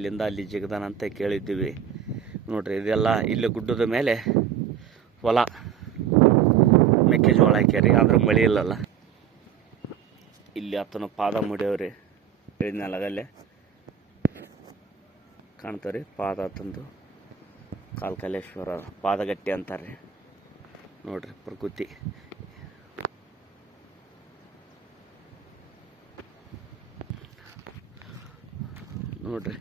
ಇಲ್ಲಿಂದ ಅಲ್ಲಿ ಜಿಗದಾನಂತ ಕೇಳಿದ್ದೀವಿ. ನೋಡ್ರಿ ಇದೆಲ್ಲ ಇಲ್ಲಿ ಗುಡ್ಡದ ಮೇಲೆ ಹೊಲ ಮೆಕ್ಕೆಜೋಳ ಹಾಕ್ಯಾರಿ, ಆದ್ರೆ ಮಳೆ ಇಲ್ಲಲ್ಲ. ಇಲ್ಲಿ ಆತನ ಪಾದ ಮುಡಿಯವ್ರಿ, ಹೇಳಿದ್ನಲ್ಲಗಲ್ಲೇ ಕಾಣ್ತಾವ್ರಿ ಪಾದ ಆತಂದು. ಕಾಲ್ಕಲೇಶ್ವರ ಪಾದಗಟ್ಟಿ ಅಂತಾರೆ ನೋಡ್ರಿ. ಪ್ರಕೃತಿ ನೋಡ್ರಿ,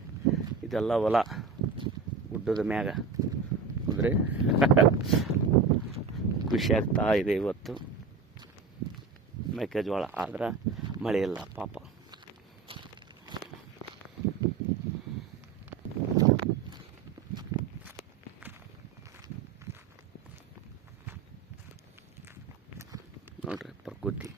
ಇದೆಲ್ಲ ಹೊಲ ಗುಡ್ಡದ ಮ್ಯಾಗ ಅಂದರೆ ಖುಷಿ ಆಗ್ತಾ ಇದೆ. ಇವತ್ತು ಮೆಕ್ಕೆಜೋಳ ಆದ್ರೆ ಮಳೆ ಇಲ್ಲ ಪಾಪ. ನೋಡ್ರಿ ಪ್ರಕೃತಿ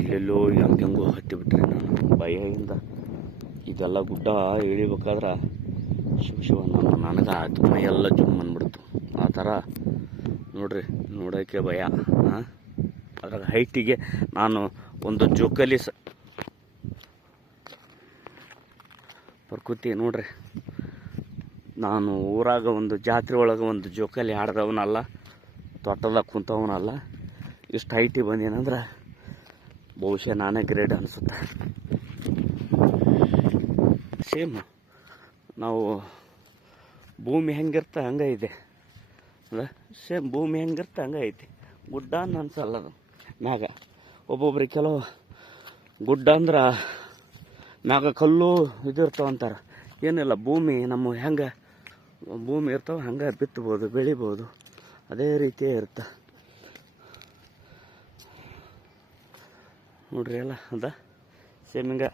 ಎಲ್ಲೆಲ್ಲೋ ಹೆಂಗೆಂಗೋ ಹತ್ತಿಬಿಟ್ರೆ ನಾನು ಭಯದಿಂದ. ಇದೆಲ್ಲ ಗುಡ್ಡ ಇಳಿಬೇಕಾದ್ರೆ ಶಿವ ನನಗೆ ಆಯ್ತು, ಮೈಯೆಲ್ಲ ಜುಮ್ ಅಂದ್ಬಿಡ್ತು ಆ ಥರ. ನೋಡ್ರಿ ನೋಡೋಕ್ಕೆ ಭಯ. ಅದ್ರಾಗ ಹೈಟಿಗೆ ನಾನು ಒಂದು ಜೋಕಾಲಿ ಪ್ರಕೃತಿ ನೋಡ್ರಿ, ನಾನು ಊರಾಗ ಒಂದು ಜಾತ್ರೆ ಒಳಗೆ ಒಂದು ಜೋಕಾಲಿ ಆಡ್ದವನಲ್ಲ, ತೋಟದಾಗ ಕುಂತವನಲ್ಲ. ಇಷ್ಟು ಹೈಟಿಗೆ ಬಂದೇನಂದ್ರೆ ಬಹುಶಃ ನಾನೇ ಗ್ರೇಡ್ ಅನಿಸುತ್ತೆ. ಸೇಮ್ ನಾವು ಭೂಮಿ ಹೆಂಗಿರ್ತ ಹಂಗೆ ಇದೆ ಅಲ್ಲ, ಸೇಮ್ ಭೂಮಿ ಹೆಂಗಿರ್ತ ಹಂಗೆ ಐತಿ. ಗುಡ್ಡ ಅನ್ಸಲ್ಲ ಅದು ಮ್ಯಾಗ. ಒಬ್ಬೊಬ್ರಿಗೆ ಕೆಲವು ಗುಡ್ಡ ಅಂದ್ರೆ ಮ್ಯಾಗ ಕಲ್ಲು ಇದು ಇರ್ತಾವಂತಾರೆ. ಏನಿಲ್ಲ, ಭೂಮಿ ನಮ್ಮ ಹೆಂಗೆ ಭೂಮಿ ಇರ್ತಾವೆ ಹಂಗೆ ಬಿತ್ತಬೋದು, ಬೆಳಿಬೋದು, ಅದೇ ರೀತಿಯೇ ಇರುತ್ತೆ ನೋಡ್ರಿ. ಎಲ್ಲ ಅದ ಸೇಮ್ ಹಿಂಗೆ.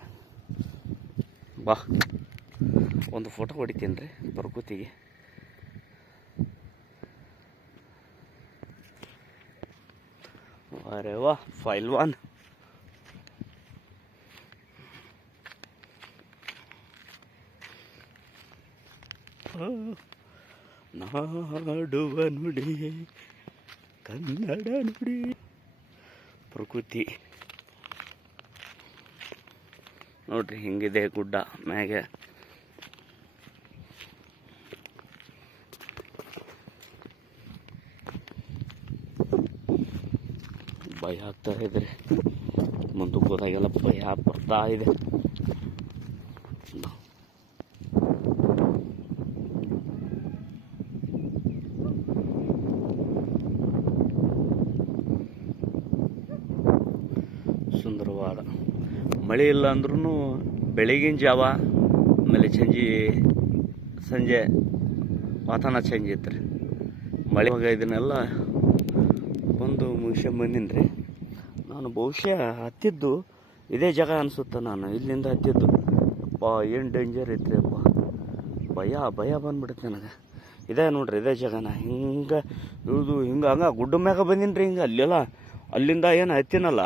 ಬಾ ಒಂದು ಫೋಟೋ ಹೊಡಿತೀನಿ ರೀ ಪ್ರಕೃತಿಗೆ. ಅರೆ ವಾ ಫೈಲ್ವಾನ್. ನಾಡುವ ನುಡಿ ಕನ್ನಡ ನುಡಿ. ಪ್ರಕೃತಿ ನೋಡ್ರಿ ಹಿಂಗಿದೆ ಗುಡ್ಡ ಮ್ಯಾಗೆ. ಭಯ ಆಗ್ತಾ ಇದ್ರಿ, ಮುಂದಕ್ಕೆ ಹೋದಾಗೆಲ್ಲ ಭಯ ಬರ್ತಾ ಇದೆ. ಸುಂದರವಾದ ಮಳೆ ಇಲ್ಲ ಅಂದ್ರೂ ಬೆಳಗಿನ ಜಾವ ಆಮೇಲೆ ಸಂಜೆ ವಾತಾವರಣ ಚೇಂಜ್ ಐತ್ರಿ. ಮಳೆ ಇದನ್ನೆಲ್ಲ ಬಂದು ಮುಗಿಸ್ಕೊಂಬಂದಿನಿ ರೀ. ನಾನು ಬಹುಶಃ ಹತ್ತಿದ್ದು ಇದೇ ಜಾಗ ಅನಿಸುತ್ತೆ. ನಾನು ಇಲ್ಲಿಂದ ಹತ್ತಿದ್ದು ಅಪ್ಪ ಏನು ಡೇಂಜರ್ ಐತ್ರಿ ಅಪ್ಪ, ಭಯ ಬಂದ್ಬಿಡುತ್ತೆ ನನಗೆ. ಇದೇ ನೋಡ್ರಿ ಇದೇ ಜಾಗನ ಹಿಂಗೆ ಇಳಿದು ಹಿಂಗೆ ಹಂಗೆ ಗುಡ್ಡ ಮ್ಯಾಗ ಬಂದೀನಿ ರೀ. ಹಿಂಗೆ ಅಲ್ಲೆಲ್ಲ ಅಲ್ಲಿಂದ ಏನು ಹತ್ತಿನಲ್ಲ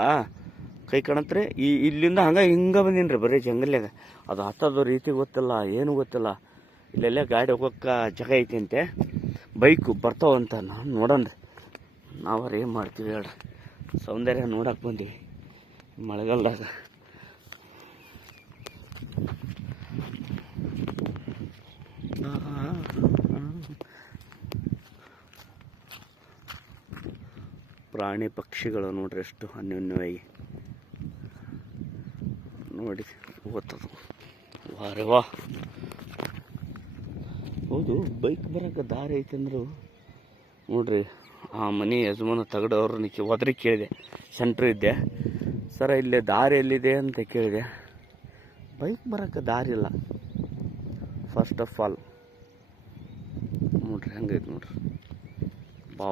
ಕೈ ಕಾಣತ್ರಿ, ಇಲ್ಲಿಂದ ಹಿಂಗೆ ಬಂದೀನಿ ರೀ. ಬರೀ ಜಂಗಲ್ಯಾಗ ಅದು ಹತ್ತೋದು ರೀತಿ ಗೊತ್ತಿಲ್ಲ, ಏನು ಗೊತ್ತಿಲ್ಲ. ಇಲ್ಲೆಲ್ಲ ಗಾಡಿ ಹೋಗೋಕ್ಕೆ ಜಾಗ ಐತಿ ಅಂತೆ, ಬೈಕು ಬರ್ತಾವಂತ. ನಾನು ನೋಡೋಣ ರೀ, ನಾವ್ರು ಏನು ಮಾಡ್ತೀವಿ ಹೇಳ್ರಿ. ಸೌಂದರ್ಯ ನೋಡಕ್ಕೆ ಬಂದೀವಿ ಮಳೆಗಾಲದಾಗ. ಪ್ರಾಣಿ ಪಕ್ಷಿಗಳು ನೋಡ್ರಿ ಎಷ್ಟು ಅನ್ಯೋನ್ಯವಾಗಿ ನೋಡಿ ಓದ್ತದ. ವಾರೆ ವಾ. ಹೌದು, ಬೈಕ್ ಬರೋಕೆ ದಾರಿ ಐತೆ ಅಂದರು ನೋಡ್ರಿ. ಆ ಮನೆ ಯಜಮಾನ ತಗಡವ್ರು ಒದ್ರಿ ಕೇಳಿದೆ, ಸೆಂಟ್ರ್ ಇದ್ದೆ, ಸರ ಇಲ್ಲೇ ದಾರಿ ಎಲ್ಲಿದೆ ಅಂತ ಕೇಳಿದೆ. ಬೈಕ್ ಬರೋಕ್ಕೆ ದಾರಿ ಇಲ್ಲ ಫಸ್ಟ್ ಆಫ್ ಆಲ್. ನೋಡ್ರಿ ಹೆಂಗೈತೆ ನೋಡ್ರಿ. ಬಾ